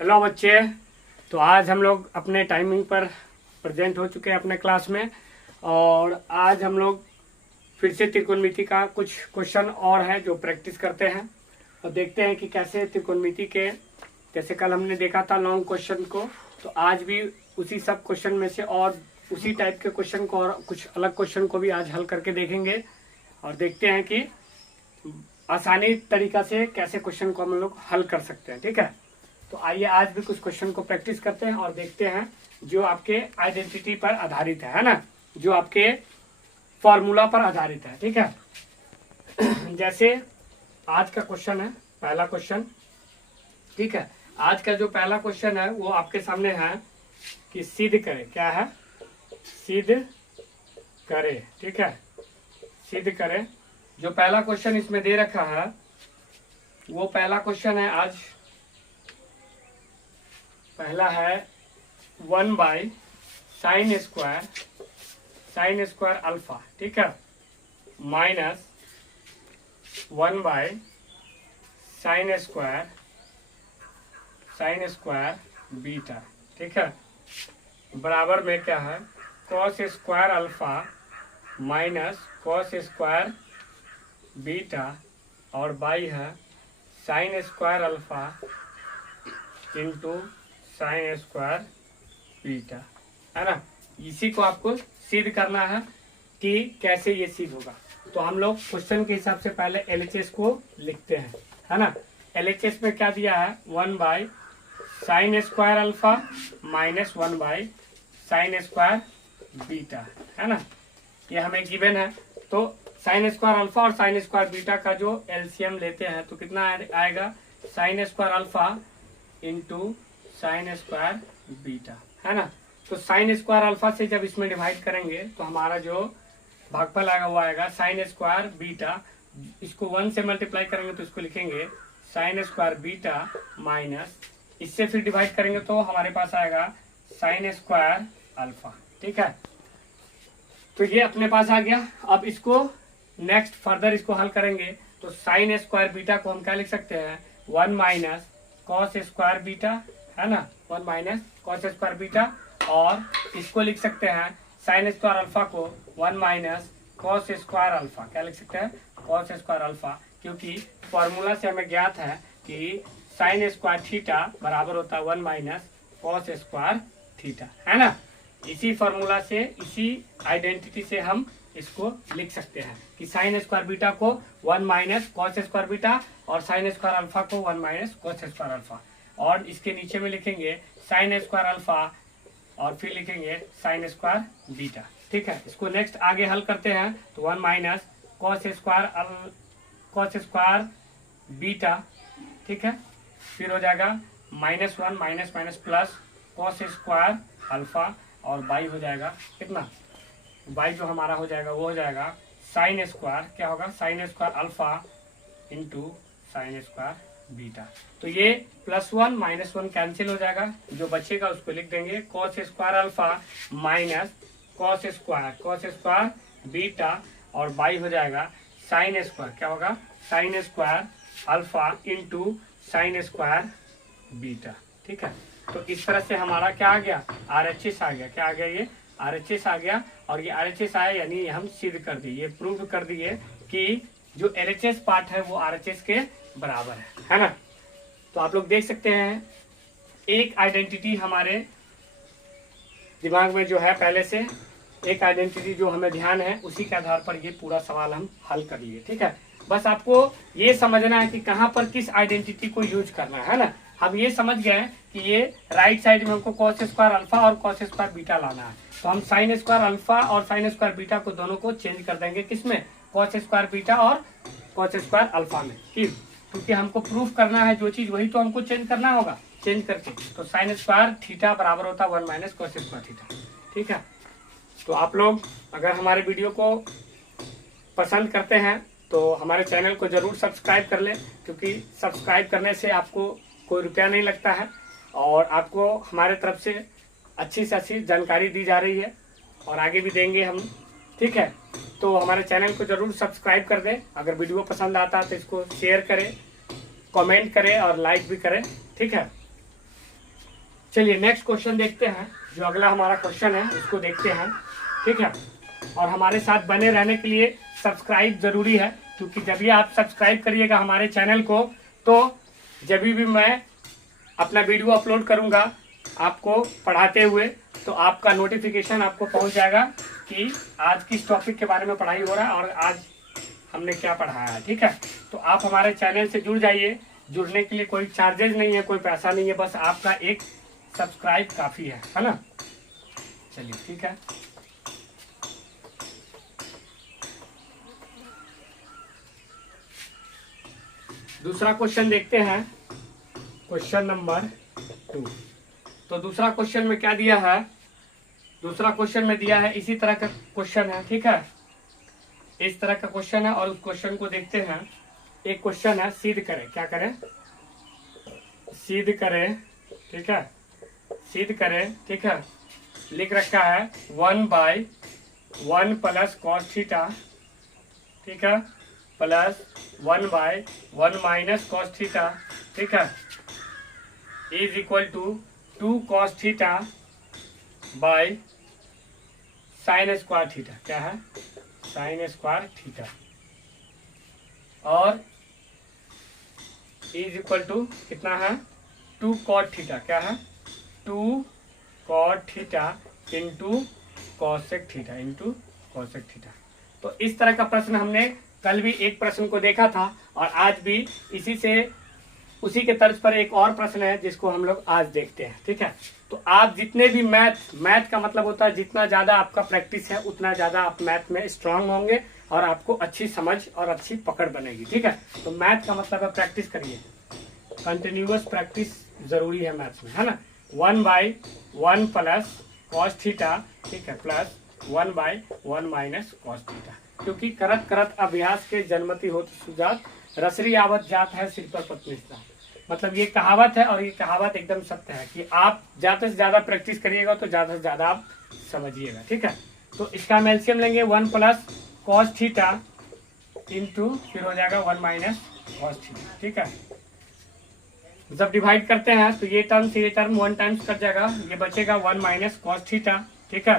Hello बच्चे। तो आज हम लोग अपने टाइमिंग पर प्रेजेंट हो चुके हैं अपने क्लास में, और आज हम लोग फिर से त्रिकोणमिति का कुछ क्वेश्चन और है जो प्रैक्टिस करते हैं और देखते हैं कि कैसे त्रिकोणमिति के, जैसे कल हमने देखा था लॉन्ग क्वेश्चन को, तो आज भी उसी सब क्वेश्चन में से और उसी टाइप के क्वेश्चन को और कुछ अलग क्वेश्चन को भी आज हल करके देखेंगे और देखते हैं कि आसानी तरीका से कैसे क्वेश्चन को हम लोग हल कर सकते हैं। ठीक है, तो आइए आज भी कुछ क्वेश्चन को प्रैक्टिस करते हैं और देखते हैं जो आपके आइडेंटिटी पर आधारित है ना, जो आपके फॉर्मूला पर आधारित है। ठीक है जैसे आज का क्वेश्चन है, पहला क्वेश्चन। ठीक है, आज का जो पहला क्वेश्चन है वो आपके सामने है कि सिद्ध करे। क्या है? सिद्ध करे। ठीक है, सिद्ध करे। जो पहला क्वेश्चन इसमें दे रखा है वो पहला क्वेश्चन है आज, पहला है 1/sin स्क्वायर अल्फा। ठीक है, माइनस 1/sin स्क्वायर बीटा। ठीक है, बराबर में क्या है? cos square alpha minus cos square beta, और बाई है sin square alpha into sin square beta, है ना। इसी को आपको सिद्ध करना है कि कैसे ये सिद्ध होगा। तो हम लोग क्वेश्चन के हिसाब से पहले LHS को लिखते हैं, है ना। LHS में क्या दिया है? 1/sin square alpha minus 1/sin square beta, है ना। ये हमें गिवन है। तो sin स्क्वायर अल्फा और sin स्क्वायर बीटा का जो LCM लेते हैं तो कितना आएगा? sin square alpha into sin square beta, है ना। तो sin स्क्वायर अल्फा से जब इसमें डिवाइड करेंगे तो हमारा जो भागफल आएगा वो आएगा sin स्क्वायर बीटा। इसको 1 से मल्टीप्लाई करेंगे तो इसको लिखेंगे sin स्क्वायर बीटा माइनस, इससे फिर डिवाइड करेंगे तो हमारे पास आएगा sin स्क्वायर अल्फा। ठीक है, तो ये अपने पास आ गया। अब इसको नेक्स्ट फर्दर इसको हल करेंगे तो sin स्क्वायर बीटा को हम क्या लिख सकते हैं? 1 माइनस cos स्क्वायर बीटा, है ना, 1 माइनस cos स्क्वायर बीटा, और इसको लिख सकते हैं sin स्क्वायर अल्फा को 1 माइनस cos स्क्वायर अल्फा। क्या लिख सकते हैं? cos स्क्वायर अल्फा, क्योंकि फॉर्मूला से हमें ज्ञात है कि sin स्क्वायर थीटा बराबर होता है 1 माइनस cos स्क्वायर थीटा, है ना। इसी फॉर्मूला से, इसी आइडेंटिटी से हम इसको लिख सकते हैं कि sin स्क्वायर बीटा को 1 माइनस cos स्क्वायर बीटा और sin स्क्वायर अल्फा को 1 माइनस cos स्क्वायर अल्फा, और इसके नीचे में लिखेंगे sin स्क्वायर अल्फा और फिर लिखेंगे sin स्क्वायर बीटा। ठीक है, इसको नेक्स्ट आगे हल करते हैं तो 1 माइनस cos स्क्वायर बीटा। ठीक है, फिर हो जाएगा -1 minus minus plus cos square alpha, और बाई हो जाएगा कितना? बाई जो हमारा हो जाएगा वो हो जाएगा sin स्क्वायर, क्या होगा? sin square alpha into sin square beta. तो ये +1 -1 कैंसिल हो जाएगा, जो बचेगा उसको लिख देंगे cos square alpha minus cos square beta, और बाई हो जाएगा sin स्क्वायर, क्या होगा? sin square alpha into sin square beta. ठीक है, तो इस तरह से हमारा क्या आ गया? RHS आ गया। क्या आ गया? ये RHS आ गया, और ये RHS आया यानी हम सिद्ध कर दिए, ये प्रूव कर दिए कि जो LHS पार्ट है वो RHS के बराबर है ना। तो आप लोग देख सकते हैं एक आइडेंटिटी हमारे दिमाग में जो है, पहले से एक आइडेंटिटी जो हमें ध्यान है, उसी के आधार पर ये पूरा सवाल हम हल कर लिए। ठीक है, बस आपको ये समझना है कि कहाँ पर किस आइडेंटिटी को यूज करना है ना। हम ये समझ गए कि ये राइट साइड में हमको cos स्क्वायर अल्फा और cos स्क्वायर बीटा लाना है, तो हम sin स्क्वायर अल्फा और sin स्क्वायर बीटा को दोनों को चेंज कर देंगे। किसमें? cos स्क्वायर बीटा और cos स्क्वायर अल्फा में। ठीक, क्योंकि हमको प्रूफ करना है जो चीज, वही तो हमको चेंज करना होगा। चेंज करके तो sin स्क्वायर थीटा बराबर होता है 1 माइनस cos स्क्वायर थीटा। ठीक है, तो आप लोग अगर हमारे वीडियो को पसंद करते हैं तो हमारे चैनल को जरूर सब्सक्राइब कर लें, क्योंकि सब्सक्राइब करने से आपको कोई रुपया नहीं लगता है और आपको हमारे तरफ से अच्छी से अच्छी जानकारी दी जा रही है और आगे भी देंगे हम। ठीक है, तो हमारे चैनल को जरूर सब्सक्राइब कर दें। अगर वीडियो पसंद आता है तो इसको शेयर करें, कमेंट करें और लाइक भी करें। ठीक है, चलिए नेक्स्ट क्वेश्चन देखते हैं, जो अगला हमारा क्वेश्चन है उसको देखते हैं, ठीक है। और हमारे साथ बने रहने के लिए सब्सक्राइब जरूरी है, क्योंकि जब भी आप सब्सक्राइब करिएगा हमारे चैनल को, तो जब भी मैं अपना वीडियो अपलोड करूंगा आपको पढ़ाते हुए, तो आपका नोटिफिकेशन आपको पहुंच जाएगा कि आज किस टॉपिक के बारे में पढ़ाई हो रहा है और आज हमने क्या पढ़ाया है, ठीक है। तो आप हमारे चैनल से जुड़ जाइए। जुड़ने के लिए कोई चार्जेज नहीं है, कोई पैसा नहीं है, बस आपका एक सब्सक्राइब काफ़ी है ना। चलिए ठीक है। दूसरा क्वेश्चन देखते हैं, क्वेश्चन नंबर 2। तो दूसरा क्वेश्चन में क्या दिया है, दूसरा क्वेश्चन में दिया है इसी तरह का क्वेश्चन है, ठीक है। इस तरह का क्वेश्चन है और उस क्वेश्चन को देखते हैं। एक क्वेश्चन है सिद्ध करें, क्या करें, सिद्ध करें, ठीक है, सिद्ध करें, ठीक है। लिख रखा है 1/1 प्लस cos थीटा, ठीक है, प्लस 1/1 माइनस cos थीटा, ठीक है, is equal to 2 cos theta by sine square theta. क्या है, साइन स्क्वायर थीटा, और इज इक्वल टू कितना है, 2 cot थीटा। क्या है, 2 cot theta into cosec theta, into cosec theta. तो इस तरह का प्रश्न हमने कल भी एक प्रश्न को देखा था और आज भी उसी के तर्ज पर एक और प्रश्न है जिसको हम लोग आज देखते हैं, ठीक है। तो आप जितने भी मैथ का मतलब होता है जितना ज़्यादा आपका प्रैक्टिस है उतना ज़्यादा आप मैथ में स्ट्रांग होंगे और आपको अच्छी समझ और अच्छी पकड़ बनेगी, ठीक है। तो मैथ का मतलब है प्रैक्टिस करिए, कंटिन्यूअस प्रैक्टिस जरूरी है मैथ्स में, है ना। 1/1 प्लस cos थीटा, ठीक है, प्लस 1/1 माइनस cos थीटा। क्योंकि करत करत अभ्यास के जन्मति होत सुजात, रसरी आवत जात है सिर पर पत्नीस्ता। मतलब ये कहावत है और ये कहावत एकदम सत्य है कि आप ज़्यादा से ज़्यादा प्रैक्टिस करिएगा तो ज़्यादा से ज़्यादा आप समझिएगा, ठीक है। तो इसका एलसीएम लेंगे 1 प्लस cos थीटा इंटू फिर हो जाएगा 1 माइनस cos थीटा, ठीक है। जब डिवाइड करते हैं तो ये टर्म से ये टर्म 1 टाइम्स कट जाएगा, ये बचेगा 1 माइनस cos थीटा, ठीक है,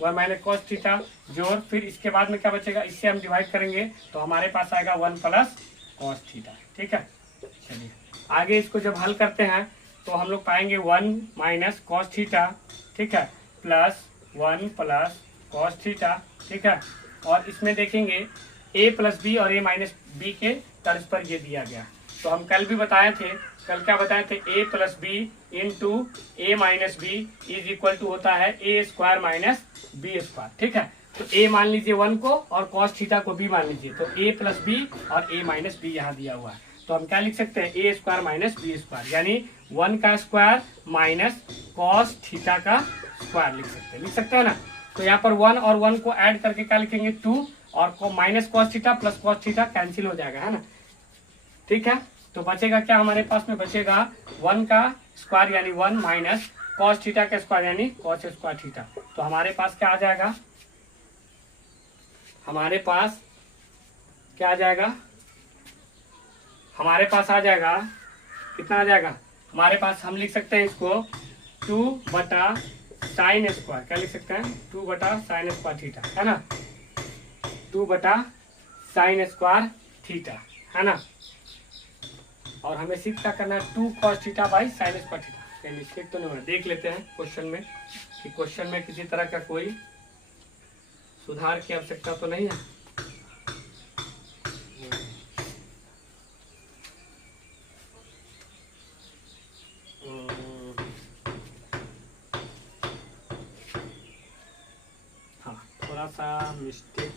1 माइनस cos थीटा जोड़, फिर इसके बाद में क्या बचेगा, इससे हम डिवाइड करेंगे तो हमारे पास आएगा 1 प्लस cos थीटा, ठीक है। चलिए आगे इसको जब हल करते हैं तो हम लोग पाएंगे 1 माइनस cos थीटा, ठीक है, प्लस 1 प्लस cos थीटा, ठीक है। और इसमें देखेंगे a प्लस बी और a माइनस बी के तर्ज पर ये दिया गया। तो हम कल भी बताए थे, कल क्या बताए थे, a plus b into a minus b is equal to होता है a square minus b square, ठीक है। तो a मान लीजिए 1 को और cos थीटा को b मान लीजिए, तो a प्लस बी और a माइनस बी यहाँ दिया हुआ है। तो हम क्या लिख सकते हैं, a square minus b square, यानी 1 का स्क्वायर माइनस cos थीटा का स्क्वायर लिख सकते हैं ना। तो यहाँ पर 1 और 1 को ऐड करके क्या लिखेंगे, 2 और minus cos theta plus cos theta cancel हो जाएगा, है ना, ठीक है। तो बचेगा क्या हमारे पास में, बचेगा 1 का स्क्वायर यानी 1 माइनस cos थीटा का स्क्वायर यानी cos स्क्वायर थीटा। तो हमारे पास क्या आ जाएगा, हमारे पास क्या आ जाएगा, हमारे पास आ जाएगा कितना आ जाएगा, हमारे पास हम लिख सकते हैं इसको 2 बटा साइन स्क्वायर, क्या लिख सकते हैं, 2 बटा साइन स्क्वायर थीटा, है ना, 2 बटा साइन स्क्वायर थीटा, है ना। और हमें सिर्फ क्या करना है, 2 cos theta by sine square theta. कहीं मिस्टेक तो नहीं हो रहा, देख लेते हैं क्वेश्चन में कि क्वेश्चन में किसी तरह का कोई सुधार की आवश्यकता तो नहीं है। हाँ, थोड़ा सा मिस्टेक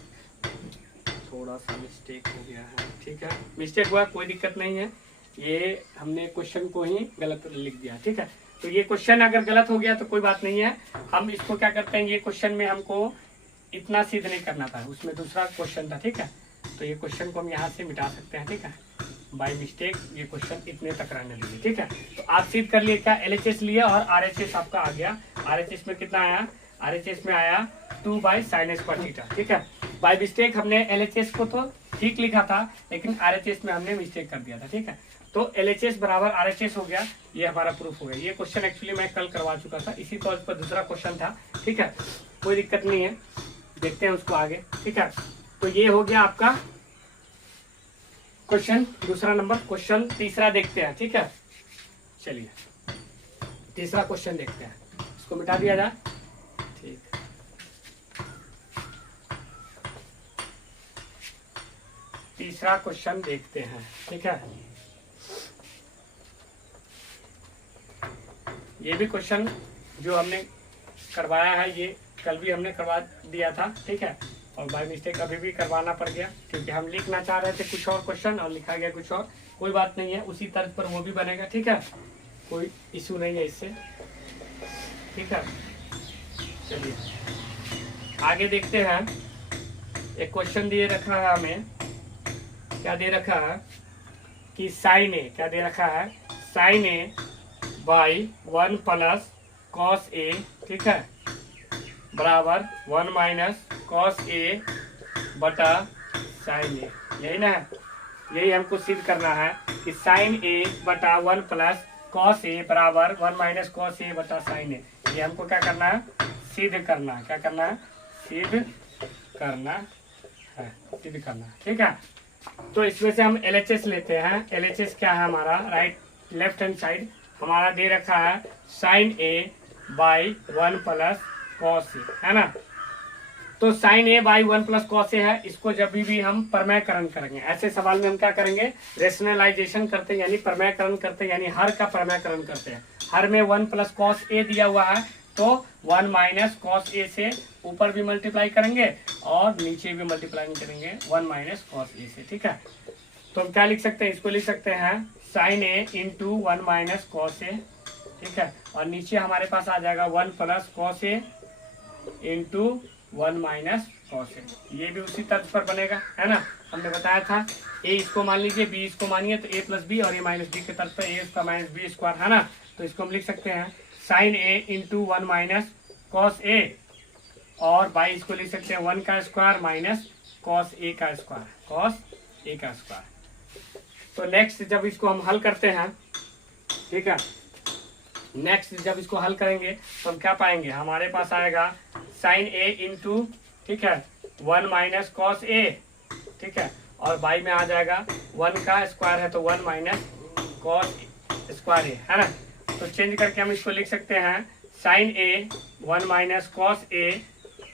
हो गया है, ठीक है, मिस्टेक हुआ, कोई दिक्कत नहीं है, ये हमने क्वेश्चन को ही गलत लिख दिया, ठीक है। तो ये क्वेश्चन अगर गलत हो गया तो कोई बात नहीं है, हम इसको क्या करते हैं, ये क्वेश्चन में हमको इतना सिद्ध नहीं करना था, उसमें दूसरा क्वेश्चन था, ठीक है। तो ये क्वेश्चन को हम यहाँ से मिटा सकते हैं, ठीक है, बाय मिस्टेक ये क्वेश्चन इतने तक रहने दीजिए, ठीक है। तो आप सिद्ध कर लिए, क्या LHS लिया और RHS आपका आ गया। RHS में कितना आया, RHS में आया 2 बाई साइन स्क्वायर थीटा, ठीक है। बाय मिस्टेक हमने LHS को तो ठीक लिखा था लेकिन RHS में हमने मिस्टेक कर दिया था, ठीक है। तो LHS बराबर RHS हो गया, ये हमारा प्रूफ हो गया। ये क्वेश्चन एक्चुअली मैं कल करवा चुका था, इसी तौर पर दूसरा क्वेश्चन था, ठीक है, कोई दिक्कत नहीं है, देखते हैं उसको आगे, ठीक है। तो ये हो गया आपका क्वेश्चन दूसरा नंबर। क्वेश्चन तीसरा देखते हैं, ठीक है, चलिए तीसरा क्वेश्चन देखते हैं, इसको मिटा दिया जाए, ठीक। तीसरा क्वेश्चन देखते हैं, ठीक है। ये भी क्वेश्चन जो हमने करवाया है, ये कल भी हमने करवा दिया था, ठीक है, और बाय मिस्टेक अभी भी करवाना पड़ गया क्योंकि हम लिखना चाह रहे थे कुछ और क्वेश्चन और लिखा गया कुछ और, कोई बात नहीं है, उसी तर्ज पर वो भी बनेगा, ठीक है, कोई इशू नहीं है इससे, ठीक है। चलिए आगे देखते हैं। एक क्वेश्चन दिए रखा है हमें, क्या दे रखा है कि साइन ए, क्या दे रखा है, sine A by 1 plus cos A, ठीक है, बराबर 1 माइनस कॉस ए बटा साइन ए, यही ना है, यही हमको सिद्ध करना है कि साइन ए बटा 1 प्लस कॉस ए बराबर 1 माइनस कॉस ए बटा साइन ए। ये हमको क्या करना है, सिद्ध करना है, क्या करना है, सिद्ध करना है, सिद्ध करना है, ठीक है। तो इसमें से हम LHS लेते हैं। LHS क्या है हमारा, राइट लेफ्ट हैंड साइड हमारा दे रखा है sine A by 1 plus cos A, है ना। तो sine A by 1 plus cos A है, इसको जब भी हम प्रमेयकरण करेंगे, ऐसे सवाल में हम क्या करेंगे, रेशनलाइजेशन करते हैं, यानी प्रमेयकरण करते हैं, यानी हर का प्रमेयकरण करते हैं। हर में 1 प्लस कॉस ए दिया हुआ है, तो 1 माइनस कॉस ए से ऊपर भी मल्टीप्लाई करेंगे और नीचे भी मल्टीप्लाई करेंगे 1 माइनस कॉस ए से, ठीक है। तो हम क्या लिख सकते हैं, इसको लिख सकते हैं sine A into 1 minus cos A, ठीक है, और नीचे हमारे पास आ जाएगा 1 प्लस कॉस ए इंटू 1 माइनस कॉस ए। ये भी उसी तर्ज पर बनेगा, है ना, हमने बताया था। ए इसको मान लीजिए, बी इसको मानिए, तो ए प्लस बी और ए माइनस बी के तर्ज पर ए उसका माइनस बी स्क्वायर, है ना। तो इसको हम लिख सकते हैं साइन ए इंटू 1 माइनस कॉस ए, और बाई इसको लिख सकते हैं 1 का स्क्वायर माइनस कॉस ए का स्क्वायर, कॉस ए का स्क्वायर। तो नेक्स्ट जब इसको हम हल करते हैं, ठीक है, नेक्स्ट जब इसको हल करेंगे तो हम क्या पाएंगे, हमारे पास आएगा साइन ए इंटू, ठीक है, 1 माइनस कॉस ए, ठीक है, और बाई में आ जाएगा 1 का स्क्वायर है तो 1 माइनस कॉस स्क्वायर ए, है ना। तो चेंज करके हम इसको लिख सकते हैं sine A 1 minus cos A,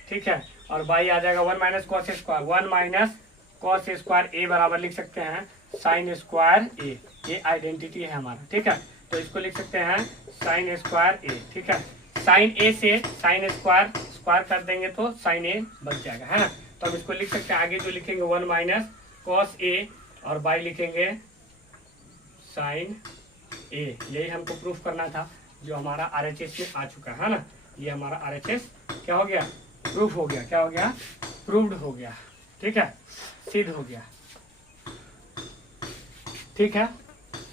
ठीक है, और बाई आ जाएगा 1 minus cos square, 1 minus cos square A बराबर लिख सकते हैं साइन स्क्वायर ए। ये आइडेंटिटी है हमारा, ठीक है। तो इसको लिख सकते हैं साइन स्क्वायर ए, ठीक है। साइन ए से साइन स्क्वायर स्क्वायर कर देंगे तो साइन ए बच जाएगा, है ना। तो हम इसको लिख सकते हैं, आगे जो लिखेंगे 1 माइनस कॉस ए और बाई लिखेंगे साइन ए। यही हमको प्रूफ करना था, जो हमारा RHS में आ चुका है ना। ये हमारा RHS क्या हो गया, प्रूफ हो गया, क्या हो गया, प्रूव्ड हो गया, ठीक है, सिद्ध हो गया, ठीक है।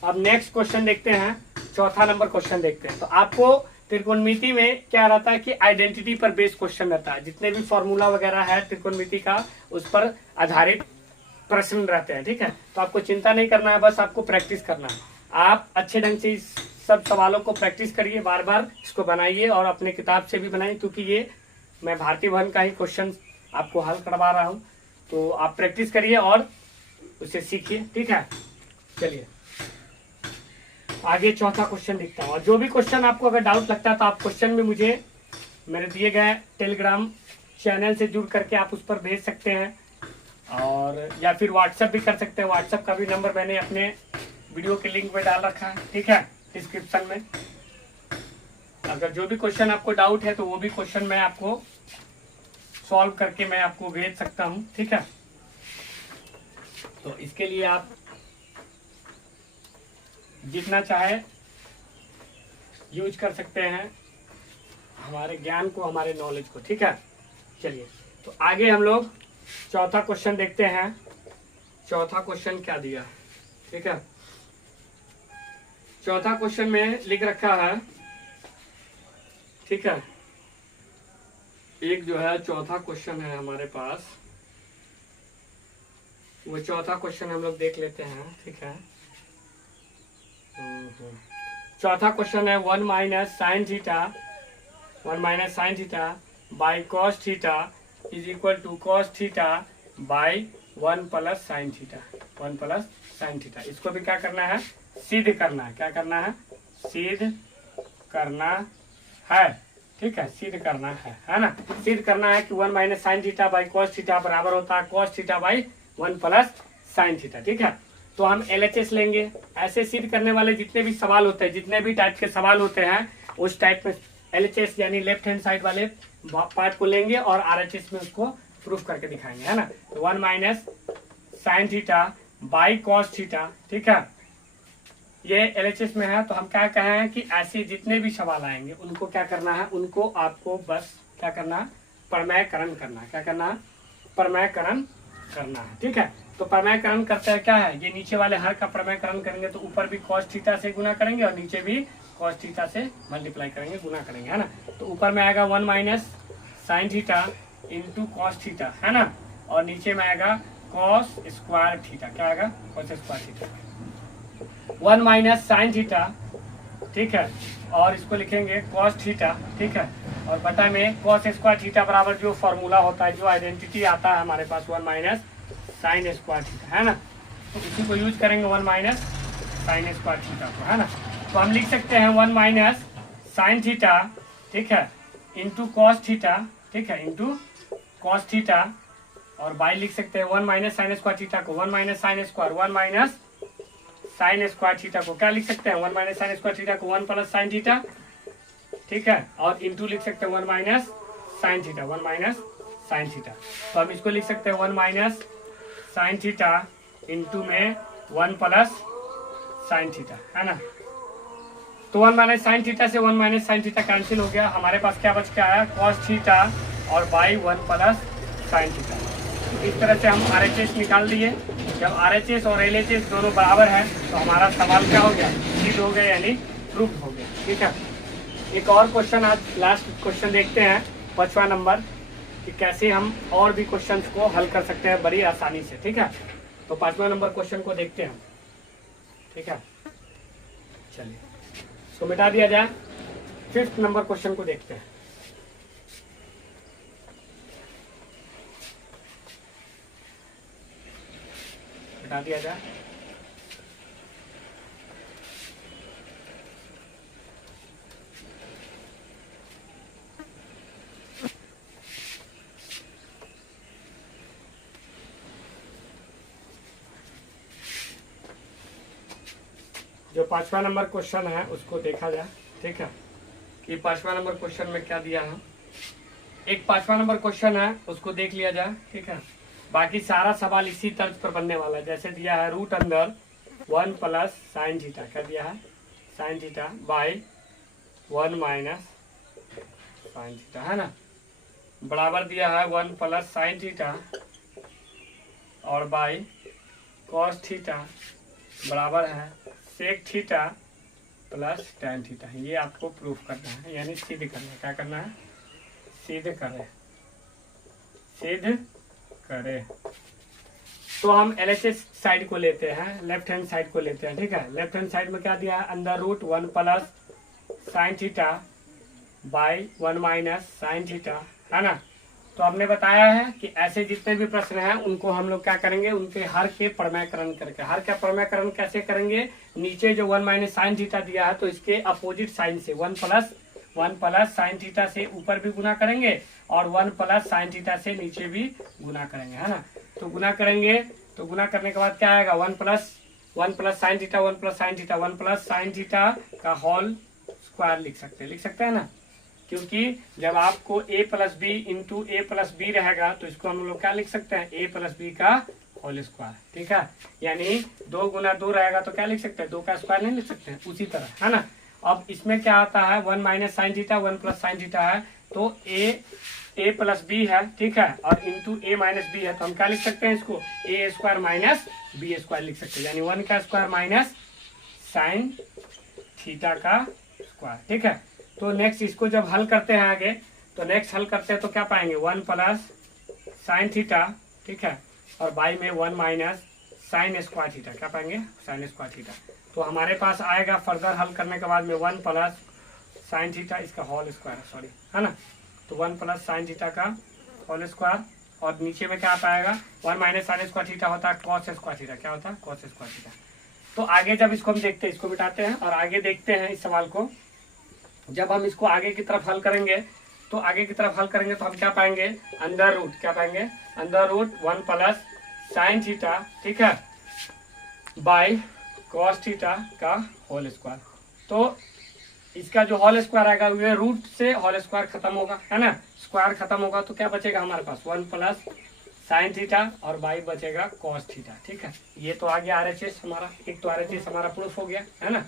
अब नेक्स्ट क्वेश्चन देखते हैं, चौथा नंबर क्वेश्चन देखते हैं। तो आपको त्रिकोणमिति में क्या रहता है कि आइडेंटिटी पर बेस्ड क्वेश्चन रहता है, जितने भी फॉर्मूला वगैरह है त्रिकोणमिति का उस पर आधारित प्रश्न रहते हैं, ठीक है। तो आपको चिंता नहीं करना है, बस आपको प्रैक्टिस करना है। आप अच्छे ढंग से इस सब सवालों को प्रैक्टिस करिए, बार बार इसको बनाइए और अपने किताब से भी बनाइए, क्योंकि ये मैं भारतीय भवन का ही क्वेश्चन आपको हल करवा रहा हूँ। तो आप प्रैक्टिस करिए और उसे सीखिए, ठीक है। चलिए आगे चौथा क्वेश्चन दिखता है, और जो भी क्वेश्चन आपको अगर डाउट लगता है तो आप क्वेश्चन भी मुझे मेरे दिए गए टेलीग्राम चैनल से जुड़ करके आप उस पर भेज सकते हैं, और या फिर व्हाट्सएप भी कर सकते हैं। व्हाट्सएप का भी नंबर मैंने अपने वीडियो के लिंक में डाल रखा है, ठीक है, डिस्क्रिप्शन में। अगर जो भी क्वेश्चन आपको डाउट है तो वो भी क्वेश्चन मैं आपको सॉल्व करके मैं आपको भेज सकता हूँ, ठीक है। तो इसके लिए आप जितना चाहे यूज कर सकते हैं हमारे ज्ञान को, हमारे नॉलेज को, ठीक है। चलिए तो आगे हम लोग चौथा क्वेश्चन देखते हैं। चौथा क्वेश्चन क्या दिया, ठीक है। चौथा क्वेश्चन में लिख रखा है, ठीक है, एक जो है चौथा क्वेश्चन है हमारे पास, वो चौथा क्वेश्चन हम लोग देख लेते हैं, ठीक है। चौथा क्वेश्चन है 1 minus sine theta by cos theta is equal to cos theta by 1 plus sine theta. इसको भी क्या करना है, सिद्ध करना है। क्या करना है, सिद्ध करना है। ठीक है, सिद्ध करना है ना। सिद्ध करना है कि 1 minus sine theta by cos theta बराबर होता है cos theta by 1 plus sine theta. ठीक है, तो हम LHS लेंगे। ऐसे सिद्ध करने वाले जितने भी सवाल होते हैं, जितने भी टाइप के सवाल होते हैं, उस टाइप में LHS यानी लेफ्ट हैंड साइड वाले पार्ट को लेंगे और RHS में उसको प्रूफ करके दिखाएंगे, है ना। तो 1 minus sine theta by cos theta, ठीक है, ये LHS में है। तो हम क्या कहें कि ऐसे जितने भी सवाल आएंगे उनको क्या करना है, उनको आपको बस क्या करना है, प्रमेयकरण करना है। क्या करना है, प्रमेयकरण करना है। ठीक है, तो प्रमेयकरण करते हैं क्या है, ये नीचे वाले हर का प्रमेयकरण करेंगे तो ऊपर भी कॉस थीटा से गुना करेंगे और नीचे भी कॉस थीटा से मल्टीप्लाई करेंगे, गुना करेंगे, है ना। तो ऊपर में आएगा 1 minus sine theta into cos theta, है ना, और नीचे में आएगा कॉस स्क्वायर थीटा। क्या आएगा, cos square theta. 1 minus sine theta, ठीक है, और इसको लिखेंगे कॉस थीटा, ठीक है, और बटा में कॉस स्क्वायर थीटा बराबर जो फॉर्मूला होता है, जो आइडेंटिटी आता है हमारे पास 1 माइनस साइन स्क्वायर थीटा, है ना। तो इसी को यूज करेंगे 1 माइनस साइन स्क्वायर थीटा को, है ना। तो हम लिख सकते हैं 1 माइनस साइन थीटा, ठीक है, इंटू कॉस थीटा, ठीक है, इंटू कॉस थीटा, और बाई लिख सकते हैं 1 माइनस साइन स्क्वायर थीटा को 1 minus sine square 1 minus sign square theta को क्या लिख सकते हैं, 1 माइनस साइन स्क्वायर थीटा को 1 प्लस साइन थीटा, ठीक है, और इंटू लिख सकते हैं 1 minus sine theta 1 minus sine theta. तो हम इसको लिख सकते हैं 1 माइनस साइन थीटा इंटू में 1 प्लस साइन थीटा, है ना। तो 1 माइनस साइन थीटा से 1 माइनस साइन थीटा कैंसिल हो गया, हमारे पास क्या बच के आया, कॉस थीटा और बाई 1 प्लस साइन थीटा। तो इस तरह से हम RHS निकाल दिए। जब RHS और LHS दोनों बराबर है तो हमारा सवाल क्या हो गया, सिद्ध हो गया, यानी प्रूफ हो गया। ठीक है, एक और क्वेश्चन, आज लास्ट क्वेश्चन देखते हैं 5वां नंबर, कि कैसे हम और भी क्वेश्चंस को हल कर सकते हैं बड़ी आसानी से। ठीक है, तो 5वां नंबर क्वेश्चन को देखते हैं। ठीक है, चलिए इसको मिटा दिया जाए। 5th नंबर क्वेश्चन को देखते हैं। मिटा दिया जाए। जो 5वां नंबर क्वेश्चन है उसको देखा जाए। ठीक है, कि 5वां नंबर क्वेश्चन में क्या दिया है। एक 5वां नंबर क्वेश्चन है उसको देख लिया जाए। ठीक है, बाकी सारा सवाल इसी तर्ज पर बनने वाला है। जैसे दिया है रूट अंदर 1 प्लस साइन थीटा, क्या दिया है, sine theta by 1 minus sine theta, है ना, बराबर दिया है 1 प्लस साइन थीटा और बाई कॉस थीटा बराबर है sec theta plus tan theta. ये आपको प्रूफ करना है, यानी सिद्ध करना है। क्या करना है, सिद्ध करें, सिद्ध करें। तो हम LHS साइड को लेते हैं, लेफ्ट हैंड साइड को लेते हैं। ठीक है, लेफ्ट हैंड साइड में क्या दिया है, under root 1 plus sine theta by 1 minus sine theta, है ना। तो हमने बताया है कि ऐसे जितने भी प्रश्न हैं उनको हम लोग क्या करेंगे, उनके हर के प्रमेयकरण करके, हर का प्रमेयकरण कैसे करेंगे, नीचे जो 1 माइनस साइन थीटा दिया है तो इसके अपोजिट साइन से 1 प्लस साइन थीटा से ऊपर भी गुना करेंगे और 1 प्लस साइन थीटा से नीचे भी गुना करेंगे, है ना। तो गुना करेंगे तो गुना करने के बाद क्या आएगा, 1 plus sine theta 1 plus sine theta 1 plus sine theta का होल स्क्वायर लिख सकते हैं ना, क्योंकि जब आपको a plus b into a plus b रहेगा तो इसको हम लोग क्या लिख सकते हैं, a प्लस बी का होल स्क्वायर। ठीक है, यानी 2 गुना 2 रहेगा तो क्या लिख सकते हैं, 2 का स्क्वायर नहीं लिख सकते हैं, उसी तरह, है ना। अब इसमें क्या आता है, 1 minus sine theta 1 plus sine theta है तो a प्लस बी है, ठीक है, और इंटू a माइनस बी है तो हम क्या लिख सकते हैं, इसको a square minus b square लिख सकते हैं, यानी 1 का स्क्वायर माइनस साइन थीटा का स्क्वायर। ठीक है, तो नेक्स्ट इसको जब हल करते हैं आगे, तो नेक्स्ट हल करते हैं तो क्या पाएंगे, 1 प्लस साइन थीटा, ठीक है, और बाई में 1 माइनस साइन स्क्वायर थीटा, क्या पाएंगे, साइन स्क्वायर थीटा। तो हमारे पास आएगा फर्दर हल करने के बाद में 1 प्लस साइन थीटा, इसका होल स्क्वायर सॉरी, है ना। तो 1 प्लस साइन थीटा का होल स्क्वायर, और नीचे में क्या पाएगा 1 माइनस साइन स्क्वायर थीटा होता है कॉस स्क्वायर थीटा, क्या होता है कॉस स्क्वायर थीटा। तो आगे जब इसको हम देखते हैं, इसको मिटाते हैं और आगे देखते हैं इस सवाल को, जब हम इसको आगे की तरफ हल करेंगे तो आगे की तरफ हल करेंगे तो हम क्या पाएंगे, अंडर रूट, क्या पाएंगे under root 1 plus sine theta, ठीक है, बाय कॉस थीटा का होल स्क्वायर। तो इसका जो होल स्क्वायर आएगा ये रूट से होल स्क्वायर खत्म होगा, है ना, स्क्वायर खत्म होगा तो क्या बचेगा हमारे पास 1 प्लस साइन थीटा और बाई बचेगा कॉस थीटा, ठीक है। ये तो आ गया आरएचएस हमारा, एक तो आरएचएस हमारा प्रूफ हो गया, है ना।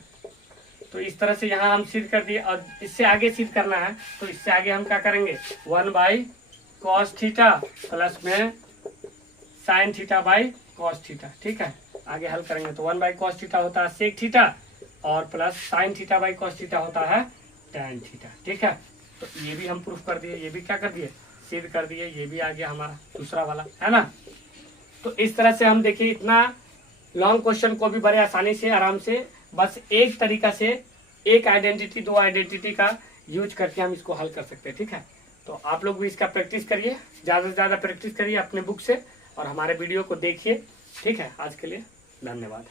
तो इस तरह से यहाँ हम सिद्ध कर दिए, और इससे आगे सिद्ध करना है तो इससे आगे हम क्या करेंगे 1 बाई कॉस थीटा प्लस में sign theta by cos theta, ठीक है। आगे हल करेंगे तो 1 बाई कॉस थीटा होता है सेक थीटा और plus sine theta by cos theta होता है टैन थीटा, ठीक है। तो ये भी हम प्रूफ कर दिए, ये भी क्या कर दिए सिद्ध कर दिए, ये भी आ गया हमारा दूसरा वाला, है ना। तो इस तरह से हम देखिए इतना लॉन्ग क्वेश्चन को भी बड़े आसानी से आराम से बस एक तरीका से एक आइडेंटिटी 2 आइडेंटिटी का यूज करके हम इसको हल कर सकते हैं, ठीक है। तो आप लोग भी इसका प्रैक्टिस करिए, ज़्यादा से ज़्यादा प्रैक्टिस करिए अपने बुक से और हमारे वीडियो को देखिए, ठीक है। आज के लिए धन्यवाद।